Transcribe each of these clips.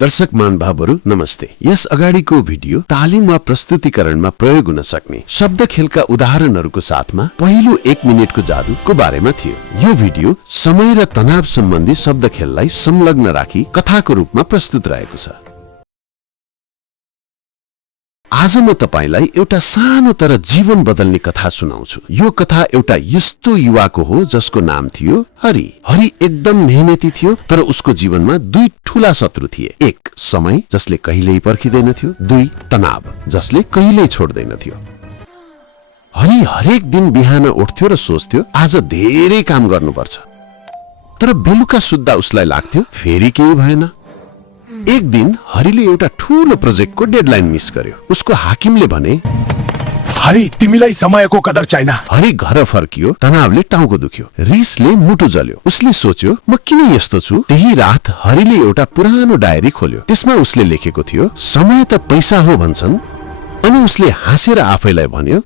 दर्शक महानुभावहरु नमस्ते। यस अगाडिको भिडियो तालिम वा प्रस्तुतिकरणमा प्रयोग हुन सक्ने शब्द खेलका उदाहरणहरुको साथमा पहिलो 1 मिनेटको जादुको बारेमा थियो। यो भिडियो समय र तनाव सम्बन्धी शब्द खेललाई संलग्न राखी कथाको रूपमा प्रस्तुत रहेको छ। आज म तपाईलाई एउटा सानो तर जीवन बदल्ने कथा सुनाउँछु। यो कथा एउटा यस्तो युवाको हो जसको नाम थियो हरि। हरि एकदम मेहनती थियो तर उसको जीवनमा दुई ठूला शत्रु थिए। 1 समय जसले कहिल्यै पर्खिदैन थियो, 2 तनाव जसले कहिल्यै छोड्दैन थियो। हरि हरेक दिन बिहान उठ्थ्यो र सोच्थ्यो आज धेरै काम गर्नुपर्छ। तर बेलुका सुत्दा उसलाई लाग्थ्यो फेरि केही भएन। एक दिन हरिले एउटा ठूलो प्रोजेक्टको डेडलाइन मिस गर्यो। उसको हाकिमले भने, हरि तिमीलाई समयको कदर छैन। हरि घर फर्कियो, तनावले टाउको दुख्यो, रिसले मुटु जल्यो। उसले सोच्यो म किन यस्तो छु। त्यही रात हरिले एउटा पुरानो डायरी खोल्यो। त्यसमा उसले लेखेको थियो समय त पैसा हो भन्छन्। अनि उसले हाँसेर आफैलाई भन्यो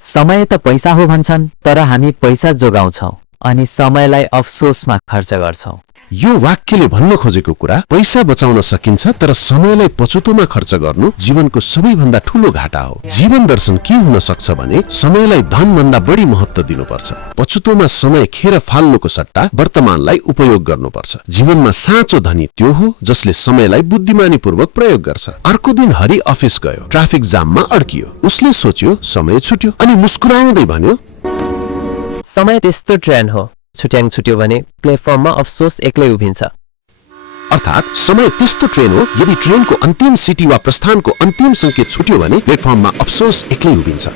समय त पैसा हो भन्छन् तर हामी पैसा जोगाउँछौं अनि समयलाई अफसोसमा खर्च गर्छौं। यो वाक्यले भन्न खोजेको कुरा पैसा बचाउन सकिन्छ तर समयलाई पछुतोमा खर्च गर्नु जीवनको सबैभन्दा ठूलो घाटा हो। जीवन दर्शन के हुन सक्छ भने समयलाई धन भन्दा बढी महत्त्व दिनुपर्छ। पछुतोमा समय खेर फाल्नुको सट्टा वर्तमानलाई उपयोग गर्नुपर्छ। जीवनमा साँचो धनी त्यो हो जसले समयलाई बुद्धिमानीपूर्वक प्रयोग गर्छ। अर्को दिन हरि अफिस गयो, ट्राफिक जाममा अड्कियो। उसले सोच्यो समय छुट्यो अनि मुस्कुराउँदै भन्यो समय त्यस्तो ट्रेन हो, छुट्याङ छुट्यो भने प्लेटफर्ममा अफसोस एक्लै उभिन्छ। अर्थात समय त्यस्तो ट्रेन हो, यदि ट्रेनको अन्तिम सिटी वा प्रस्थानको अन्तिम संकेत छुट्यो भने प्लेटफर्ममा अफसोस एक्लै उभिन्छ।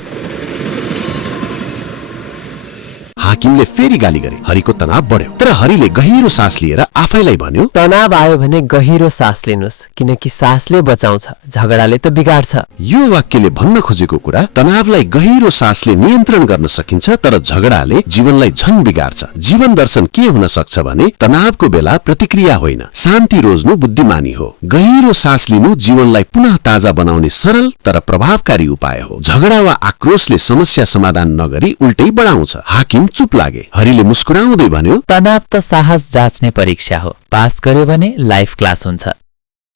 हाकिमले फेरि गाली गरे। हरिको तनाव बढ्यो तर हरिले गहिरो सास लिएर आफैलाई भन्यो तनाव आयो भने गहिरो सास लिनुस् किनकि सासले बचाउँछ, झगडाले त बिगाड्छ। यो वाक्यले भन्न खोजेको कुरा तनावलाई गहिरो सासले नियन्त्रण गर्न सकिन्छ तर झगडाले जीवनलाई झन बिगाड्छ। जीवन दर्शन के हुन सक्छ भने तनावको बेला प्रतिक्रिया होइन, शान्ति रोज्नु बुद्धिमानी हो। गहिरो सास लिनु जीवनलाई पुनः ताजा बनाउने सरल तर प्रभावकारी उपाय हो। झगडा वा आक्रोशले समस्या समाधान नगरी उल्टै बढाउँछ। हाकिम चुप लागे। हरिले मुस्कुराउँदै भन्यो तनाव त साहस जाँच्ने परीक्षा हो, पास गर्यो भने लाइफ क्लास हुन्छ।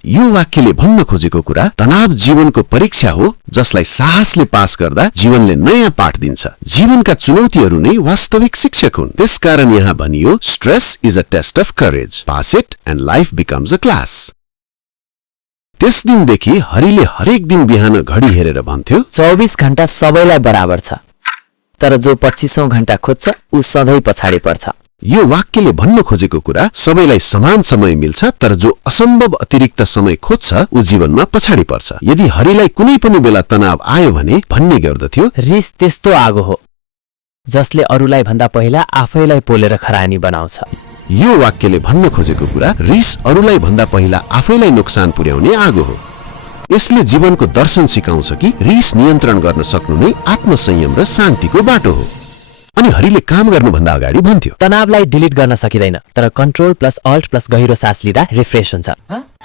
यो वाक्यले भन्न खोजेको कुरा तनाव जीवनको परीक्षा हो जसलाई साहसले पास गर्दा जीवनले नयाँ पाठ दिन्छ। जीवनका चुनौतीहरू नै वास्तविक शिक्षक हुन्। त्यसकारण यहाँ भनियो stress is a test of courage, pass it and life becomes a class. त्यस दिनदेखि हरिले हरेक दिन बिहान घडी हेरेर भन्थ्यो 24 घण्टा सबैलाई बराबर छ तर जो 25औं घण्टा खोज्छ ऊ सधैँ पछाडि पर्छ। यो वाक्यले भन्न खोजेको कुरा सबैलाई समान समय मिल्छ तर जो असम्भव अतिरिक्त समय खोज्छ ऊ जीवनमा पछाडि पर्छ। यदि हरिलाई कुनै पनि बेला तनाव आयो भने भन्ने गर्दथ्यो रिस त्यस्तो आगो हो जसले अरूलाई भन्दा पहिला आफैलाई पोलेर खरानी बनाउँछ। यो वाक्यले भन्न खोजेको कुरा रिस अरूलाई भन्दा पहिला आफैलाई नोक्सान पुर्याउने आगो हो। यसले जीवनको दर्शन सिकाउँछ कि रिस नियन्त्रण गर्न सक्नु नै आत्मसंयम र शान्तिको बाटो हो। अनि हरिले काम गर्नुभन्दा अगाडि भन्थ्यो तनावलाई डिलिट गर्न सकिदैन तर कन्ट्रोल प्लस अल्ट प्लस गहिरो सास लिँदा रिफ्रेश हुन्छ।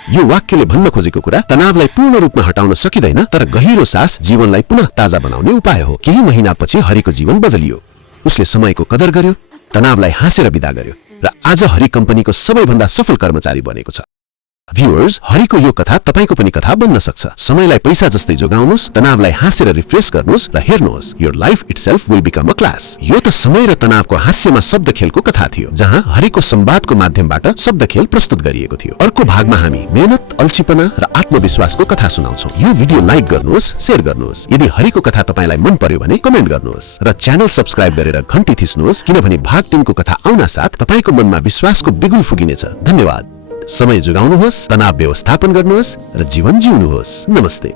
यो वाक्यले भन्न खोजेको कुरा तनावलाई पूर्ण रूपमा हटाउन सकिदैन तर गहिरो सास जीवनलाई पुनः ताजा बनाउने उपाय हो। केही महिनापछि हरिको जीवन बदलियो। उसले समयको कदर गर्यो, तनावलाई हाँसेर बिदा गर्यो र आज हरि कम्पनीको सबैभन्दा सफल कर्मचारी बनेको छ। भ्युअर्स, हरिको यो कथा तपाईको पनि कथा बन्न सक्छ। समयलाई पैसा जस्तै जोगाउनुस्, तनावलाई हाँसेर रिफ्रेश गर्नुस् र हेर्नुहोस् your life itself will become a class. यो त समय र तनावको हास्यमा शब्द खेलको कथा थियो जहाँ हरिको संवादको माध्यमबाट शब्द खेल प्रस्तुत गरिएको थियो। अर्को भागमा हामी मेहनत, अल्छीपना र आत्मविश्वासको कथा सुनाउँछौं। यो भिडियो लाइक गर्नुहोस्, शेयर गर्नुहोस्। यदि हरिको कथा तपाईलाई मन पर्यो भने कमेन्ट गर्नुहोस् र च्यानल सब्स्क्राइब गरेर घण्टी थिच्नुहोस् किनभने भाग 3 को कथा आउन साथ तपाईको मनमा विश्वासको बिगुल फुकिनेछ। धन्यवाद। समय जोगाउनुहोस्, तनाव व्यवस्थापन गर्नुहोस् र जीवन जिउनुहोस्। नमस्ते।